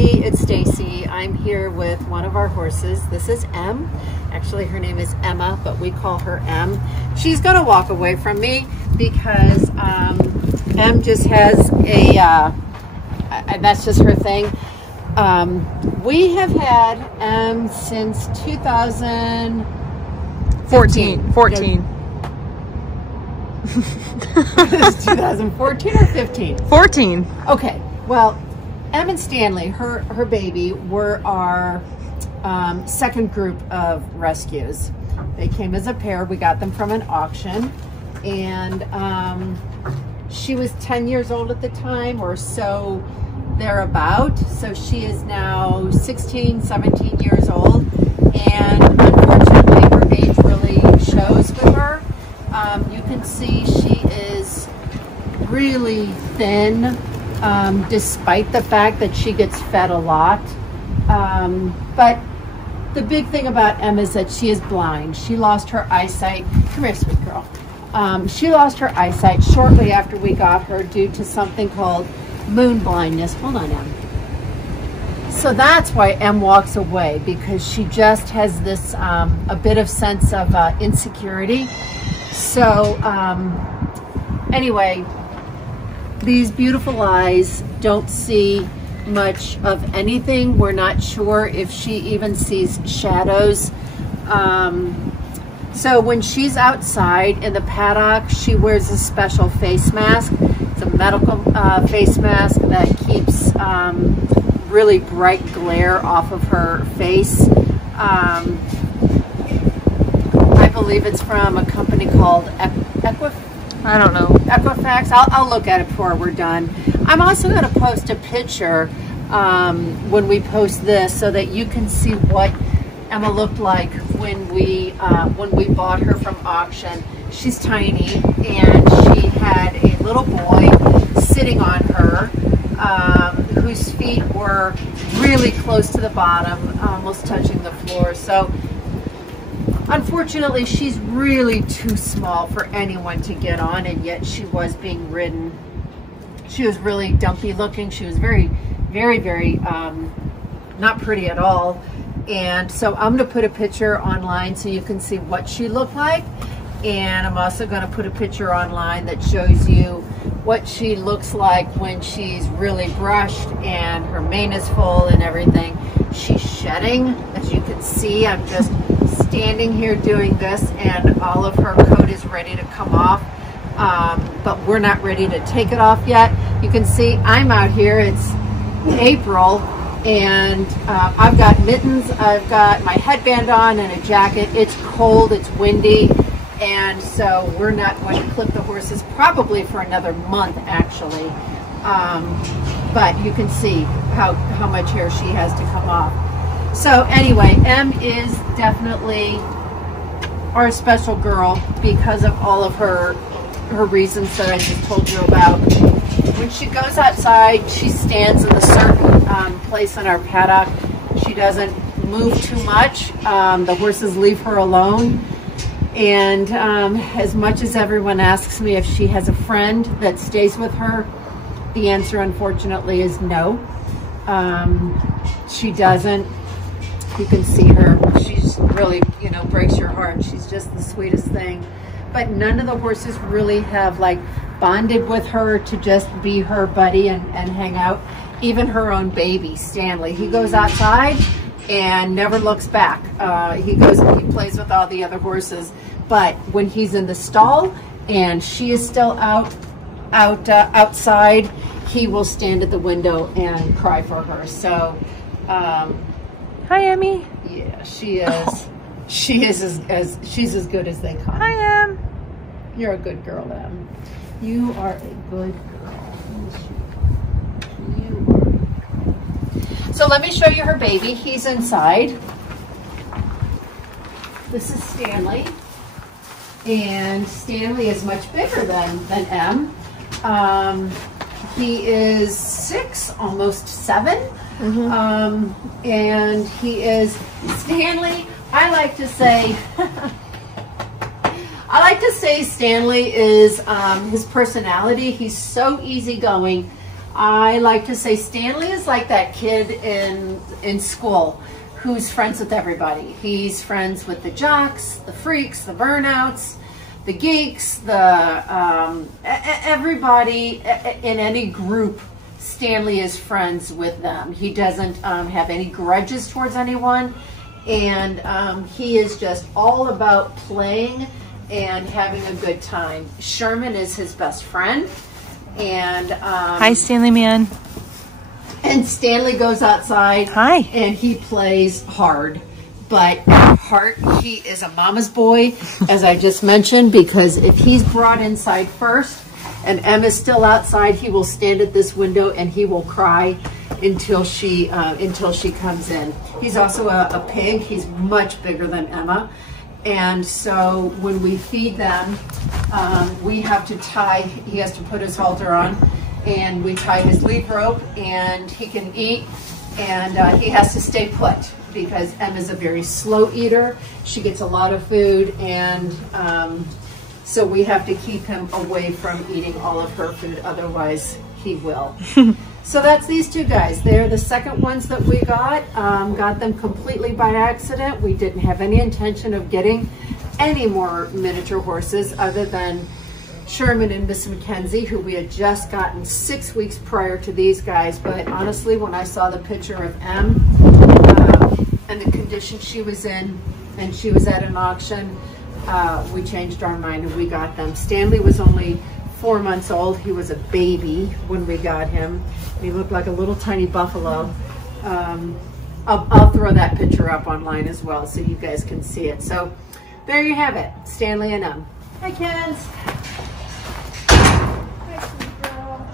everybody, it's Stacy. I'm here with one of our horses. This is Em. Actually, her name is Emma, but we call her Em. She's gonna walk away from me because Em just has a, that's just her thing. We have had Em since 2014. 14. It's 2014 or 15? 14. Okay, well, Em and Stanley, her baby, were our second group of rescues. They came as a pair. We got them from an auction, and she was 10 years old at the time, or so thereabout. So she is now 16, 17 years old, and unfortunately her age really shows with her. You can see she is really thin, despite the fact that she gets fed a lot. But the big thing about Em is that she is blind. She lost her eyesight. Come here, sweet girl. She lost her eyesight shortly after we got her due to something called moon blindness. Hold on, Em. So that's why Em walks away, because she just has this a bit of sense of insecurity. So anyway, these beautiful eyes don't see much of anything. We're not sure if she even sees shadows. So when she's outside in the paddock, she wears a special face mask. It's a medical face mask that keeps really bright glare off of her face. I believe it's from a company called I don't know. Equifax. I'll look at it before we're done. I'm also going to post a picture when we post this so that you can see what Emma looked like when we bought her from auction. She's tiny, and she had a little boy sitting on her whose feet were really close to the bottom, almost touching the floor. So unfortunately, she's really too small for anyone to get on, and yet she was being ridden. She was really dumpy looking. She was very, very, very not pretty at all. And so I'm going to put a picture online so you can see what she looked like. And I'm also going to put a picture online that shows you what she looks like when she's really brushed and her mane is full and everything. She's shedding, as you can see. I'm just standing here doing this, and all of her coat is ready to come off, but we're not ready to take it off yet. You can see I'm out here. It's April, and I've got mittens, I've got my headband on and a jacket. It's cold, it's windy, and so we're not going to clip the horses probably for another month, actually. But you can see how much hair she has to come off. So anyway, Em is definitely our special girl because of all of her reasons that I just told you about. When she goes outside, she stands in a certain place in our paddock. She doesn't move too much. The horses leave her alone. And as much as everyone asks me if she has a friend that stays with her, the answer unfortunately is no. She doesn't. You can see her. She's really, you know, breaks your heart. She's just the sweetest thing. But none of the horses really have like bonded with her to just be her buddy and hang out. Even her own baby, Stanley. He goes outside and never looks back. He plays with all the other horses. But when he's in the stall and she is still outside, he will stand at the window and cry for her. So, Hi, Emmy. yeah, she is. She is she's as good as they come. Hi, Em. You're a good girl, Em. You are a good girl. You are. So let me show you her baby. He's inside. This is Stanley, and Stanley is much bigger than Em. He is 6, almost 7. Mm-hmm. And he is Stanley. I like to say Stanley is his personality. He's so easygoing I like to say Stanley is like that kid in school who's friends with everybody. He's friends with the jocks, the freaks, the burnouts, the geeks, the everybody in any group. Stanley is friends with them. He doesn't have any grudges towards anyone, and he is just all about playing and having a good time. Sherman is his best friend, and hi, Stanley man. And Stanley goes outside. Hi. And he plays hard, but at heart he is a mama's boy, as I just mentioned, because if he's brought inside first and Emma's still outside, he will stand at this window and he will cry until she comes in. He's also a pig. He's much bigger than Emma. And so when we feed them, we have to tie, he has to put his halter on, and we tie his lead rope, and he can eat, and he has to stay put because Emma's a very slow eater. She gets a lot of food, and so we have to keep him away from eating all of her food, otherwise he will. So that's these two guys. They're the second ones that we got. Got them completely by accident. We didn't have any intention of getting any more miniature horses other than Sherman and Miss Mackenzie, who we had just gotten 6 weeks prior to these guys. But honestly, when I saw the picture of Em and the condition she was in, and she was at an auction, we changed our mind and we got them. Stanley was only 4 months old. He was a baby when we got him. He looked like a little tiny buffalo. I'll throw that picture up online as well so you guys can see it. So there you have it, Stanley and Em. Hi, Kens. Hi, sweet girl.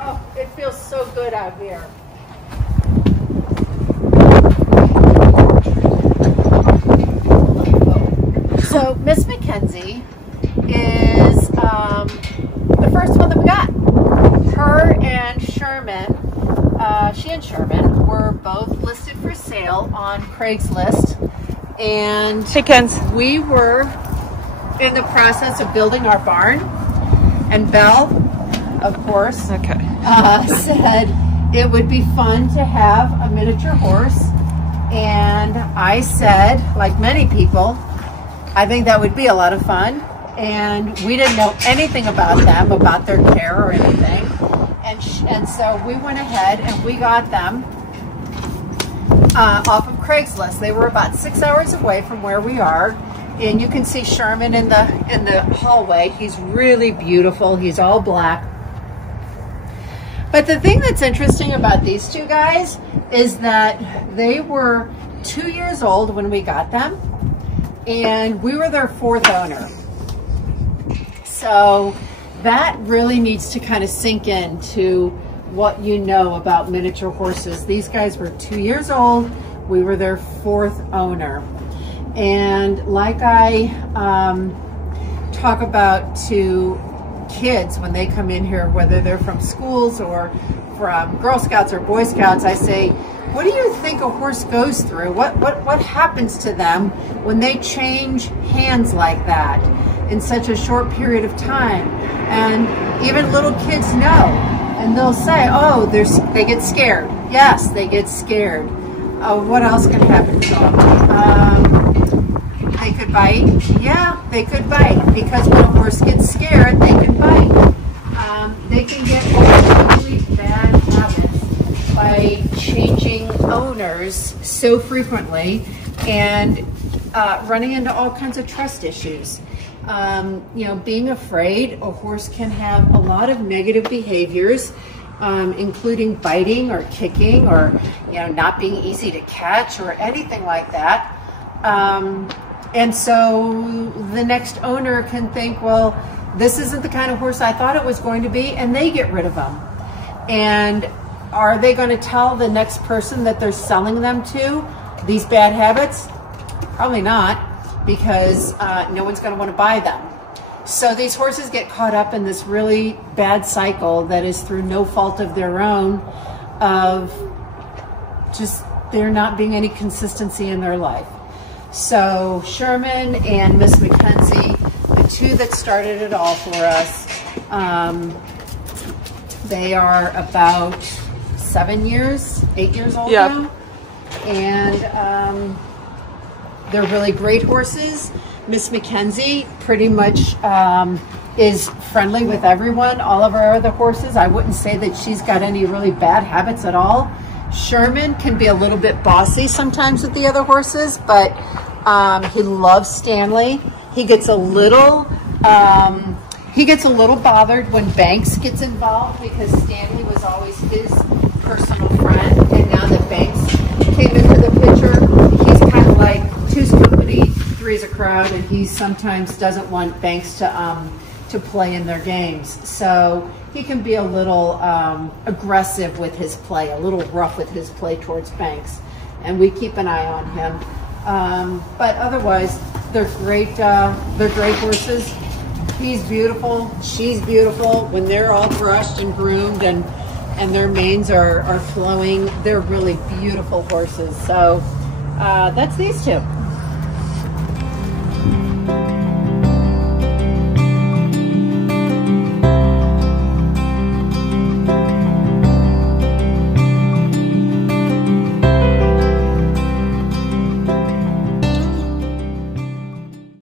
Oh, it feels so good out here. So Miss Mackenzie is the first one that we got. Her and Sherman, she and Sherman were both listed for sale on Craigslist, and hey, Kens. We were in the process of building our barn, and Belle, of course, said it would be fun to have a miniature horse, and I said, like many people, I think that would be a lot of fun. And we didn't know anything about them, about their care or anything. And so we went ahead and we got them off of Craigslist. They were about 6 hours away from where we are. And you can see Sherman in the hallway. He's really beautiful. He's all black. But the thing that's interesting about these two guys is that they were 2 years old when we got them. And we were their fourth owner. So that really needs to kind of sink into what you know about miniature horses. These guys were 2 years old. We were their fourth owner. And like I talk about to kids when they come in here, whether they're from schools or from Girl Scouts or Boy Scouts, I say, what do you think a horse goes through? What happens to them when they change hands like that in such a short period of time? And even little kids know, and they'll say, oh, they get scared. Yes, they get scared. What else can happen to them? They could bite. Yeah, they could bite, because when a horse gets scared, they can bite. They can get really bad habits by changing owners so frequently and running into all kinds of trust issues. You know, being afraid, a horse can have a lot of negative behaviors, including biting or kicking or, you know, not being easy to catch or anything like that. And so the next owner can think, well, this isn't the kind of horse I thought it was going to be, and they get rid of them. And are they going to tell the next person that they're selling them to these bad habits? Probably not, because no one's going to want to buy them. So these horses get caught up in this really bad cycle that is through no fault of their own, of just there not being any consistency in their life. So Sherman and Miss Mackenzie, the two that started it all for us, They are about 8 years old now. And they're really great horses. Miss Mackenzie pretty much is friendly with everyone. All of our other horses, I wouldn't say that she's got any really bad habits at all. Sherman can be a little bit bossy sometimes with the other horses, but he loves Stanley. He gets a little bothered when Banks gets involved because Stanley was always his personal friend, and now that Banks came into the picture, he's kind of like 2's company, 3's a crowd, and he sometimes doesn't want Banks to play in their games. So he can be a little aggressive with his play, a little rough with his play towards Banks, and we keep an eye on him. But otherwise, they're great horses. He's beautiful, she's beautiful. When they're all brushed and groomed and their manes are flowing, they're really beautiful horses. So that's these two.